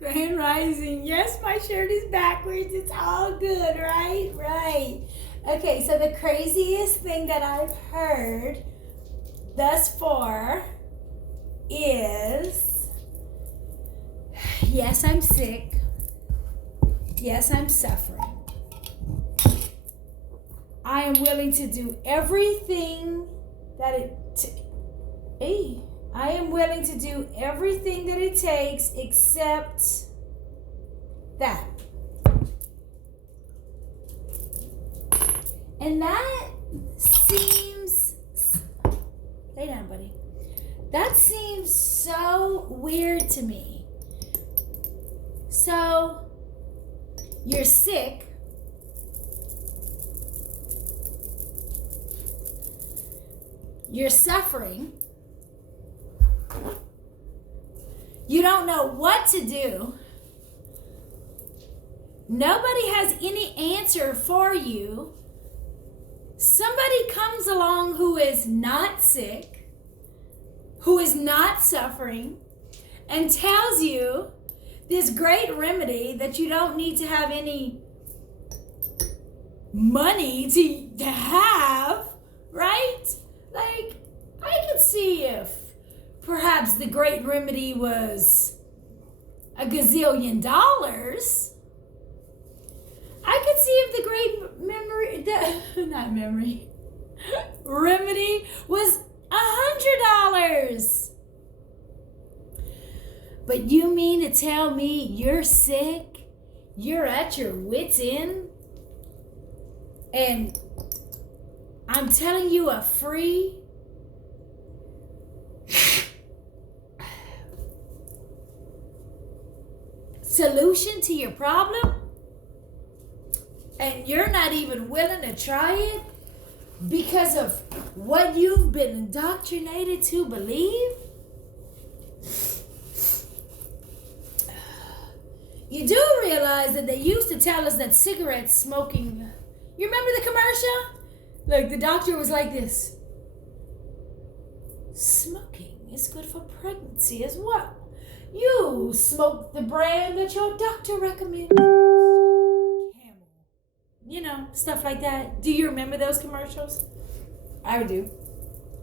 Grand Rising. Yes, my shirt is backwards. It's all good, right? Right. Okay, so the craziest thing that I've heard thus far is yes, I'm sick. Yes, I'm suffering. I am willing to do everything that I am willing to do everything that it takes except that. And that seems, lay down, buddy. That seems so weird to me. So, you're sick. You're suffering. You don't know what to do. Nobody has any answer for you. Somebody comes along who is not sick, who is not suffering, and tells you this great remedy that you don't need to have any money to have, right? Like, I could see if perhaps the great remedy was $1 gazillion. I could see if the great remedy was $100. But you mean to tell me you're sick? You're at your wit's end? And I'm telling you a free solution to your problem? And you're not even willing to try it because of what you've been indoctrinated to believe? You do realize that they used to tell us that cigarette smoking... You remember the commercial? Like, the doctor was like this. Smoking is good for pregnancy as well. You smoke the brand that your doctor recommends. Camel. You know, stuff like that. Do you remember those commercials? I do.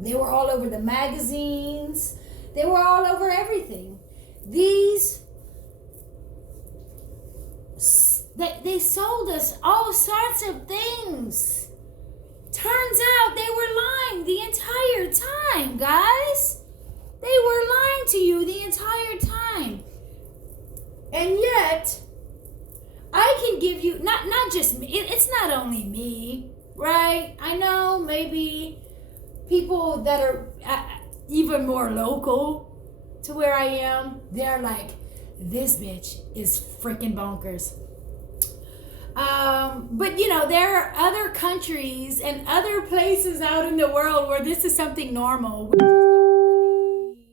They were all over the magazines. They were all over everything. They sold us all sorts of things. Turns out they were lying the entire time, guys. They were lying to you the entire time. And yet, I can give you, not just me, it's not only me, right? I know maybe people that are even more local to where I am, they're like, this bitch is freaking bonkers. But you know, there are other countries and other places out in the world where this is something normal. We just don't really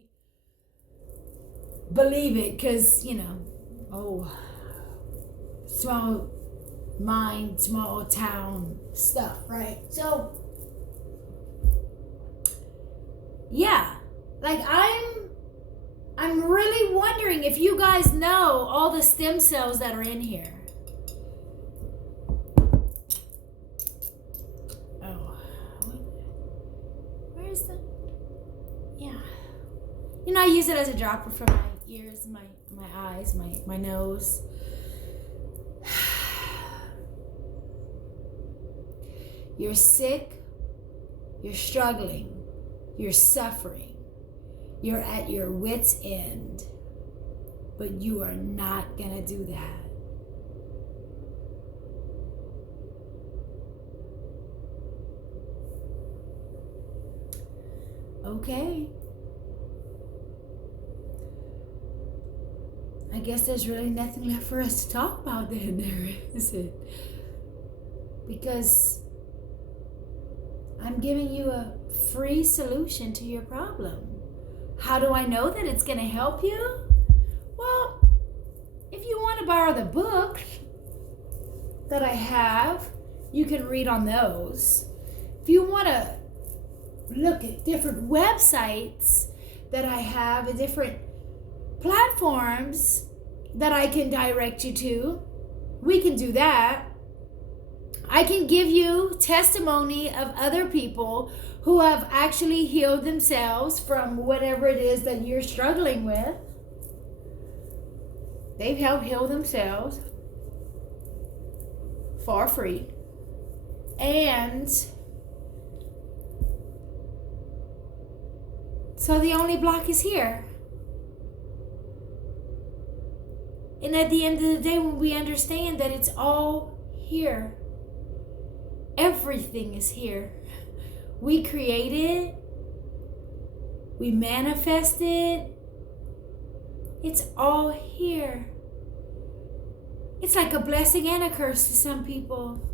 believe it because, you know, small mind, small town stuff, right? So, yeah, like I'm really wondering if you guys know all the stem cells that are in here. You know, I use it as a dropper for my ears, my eyes, my nose. You're sick, you're struggling, you're suffering, you're at your wit's end, but you are not gonna do that. Okay. I guess there's really nothing left for us to talk about then, there is it? Because I'm giving you a free solution to your problem. How do I know that it's going to help you? Well, if you want to borrow the book that I have, you can read on those. If you want to look at different websites that I have and different platforms, that I can direct you to. We can do that. I can give you testimony of other people who have actually healed themselves from whatever it is that you're struggling with. They've helped heal themselves for free. And so the only block is here. And at the end of the day, when we understand that it's all here, everything is here. We create it. We manifest it. It's all here. It's like a blessing and a curse to some people.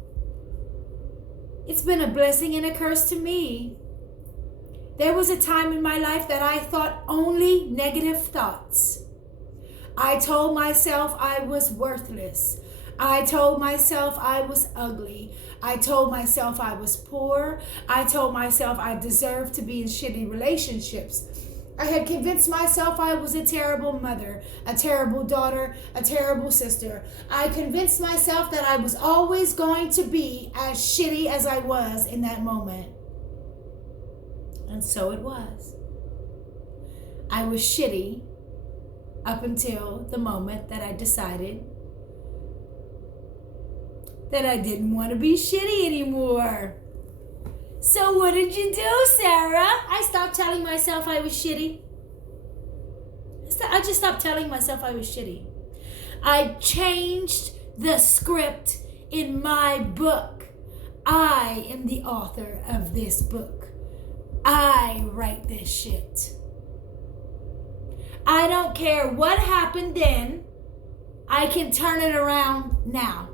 It's been a blessing and a curse to me. There was a time in my life that I thought only negative thoughts. I told myself I was worthless. I told myself I was ugly. I told myself I was poor. I told myself I deserved to be in shitty relationships. I had convinced myself I was a terrible mother, a terrible daughter, a terrible sister. I convinced myself that I was always going to be as shitty as I was in that moment. And so it was. I was shitty up until the moment that I decided that I didn't want to be shitty anymore. So what did you do, Sarah? I stopped telling myself I was shitty. I just stopped telling myself I was shitty. I changed the script in my book. I am the author of this book. I write this shit. I don't care what happened then. I can turn it around now.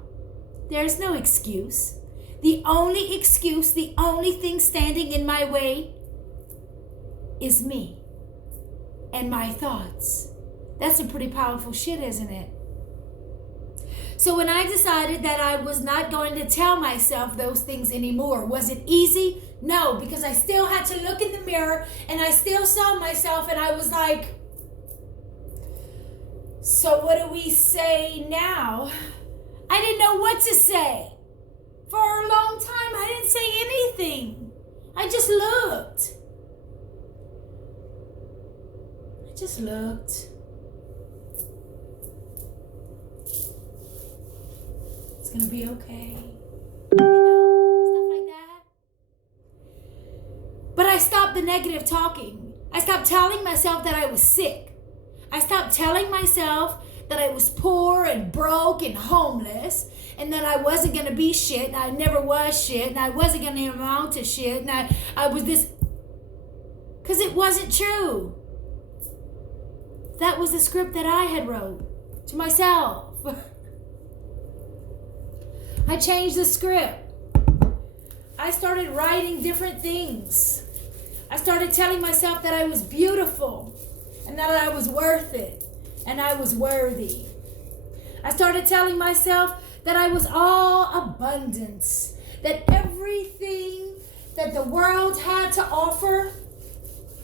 There's no excuse. The only excuse, the only thing standing in my way is me and my thoughts. That's a pretty powerful shit, isn't it? So when I decided that I was not going to tell myself those things anymore, was it easy? No, because I still had to look in the mirror and I still saw myself and I was like, so what do we say now? I didn't know what to say. For a long time, I didn't say anything. I just looked. It's gonna be okay. Stuff like that. But I stopped the negative talking. I stopped telling myself that I was sick. I stopped telling myself that I was poor and broke and homeless, and that I wasn't going to be shit, and I never was shit, and I wasn't going to amount to shit, and I was this. Because it wasn't true. That was the script that I had wrote to myself. I changed the script. I started writing different things. I started telling myself that I was beautiful, and that I was worth it. And I was worthy. I started telling myself that I was all abundance, that everything that the world had to offer,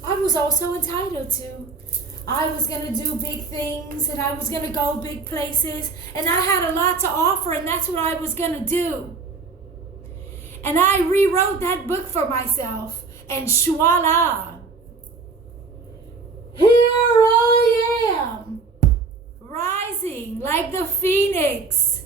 I was also entitled to. I was going to do big things and I was going to go big places, and I had a lot to offer, and that's what I was going to do. And I rewrote that book for myself, and voila, here I am, rising like the phoenix.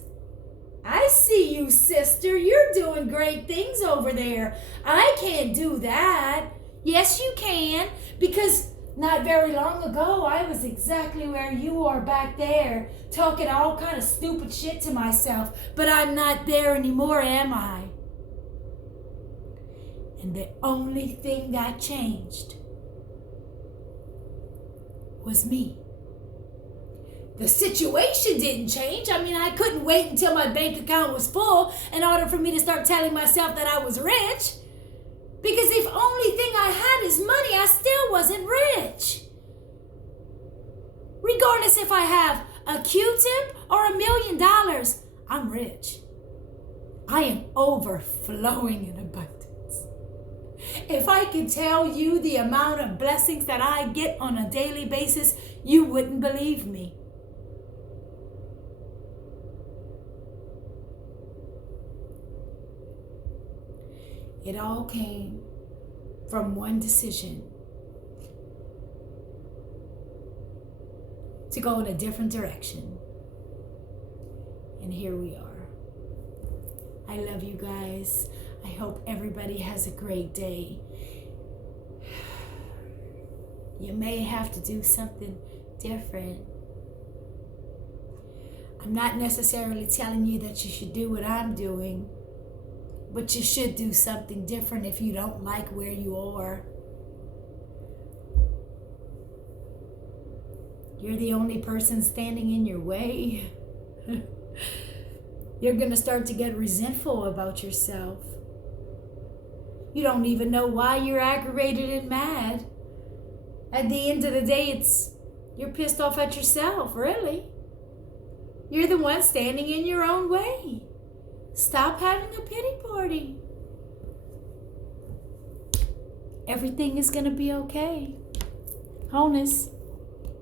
I see you, sister. You're doing great things over there. I can't do that. Yes, you can, because not very long ago, I was exactly where you are back there, talking all kind of stupid shit to myself. But I'm not there anymore, am I? And the only thing that changed was me. The situation didn't change. I mean, I couldn't wait until my bank account was full in order for me to start telling myself that I was rich. Because if only thing I had is money, I still wasn't rich. Regardless if I have a Q-tip or $1 million, I'm rich. I am overflowing in abundance. If I could tell you the amount of blessings that I get on a daily basis, you wouldn't believe me. It all came from one decision to go in a different direction. And here we are. I love you guys. I hope everybody has a great day. You may have to do something different. I'm not necessarily telling you that you should do what I'm doing, but you should do something different if you don't like where you are. You're the only person standing in your way. You're going to start to get resentful about yourself. You don't even know why you're aggravated and mad. At the end of the day, you're pissed off at yourself, really. You're the one standing in your own way. Stop having a pity party. Everything is going to be okay. Honest.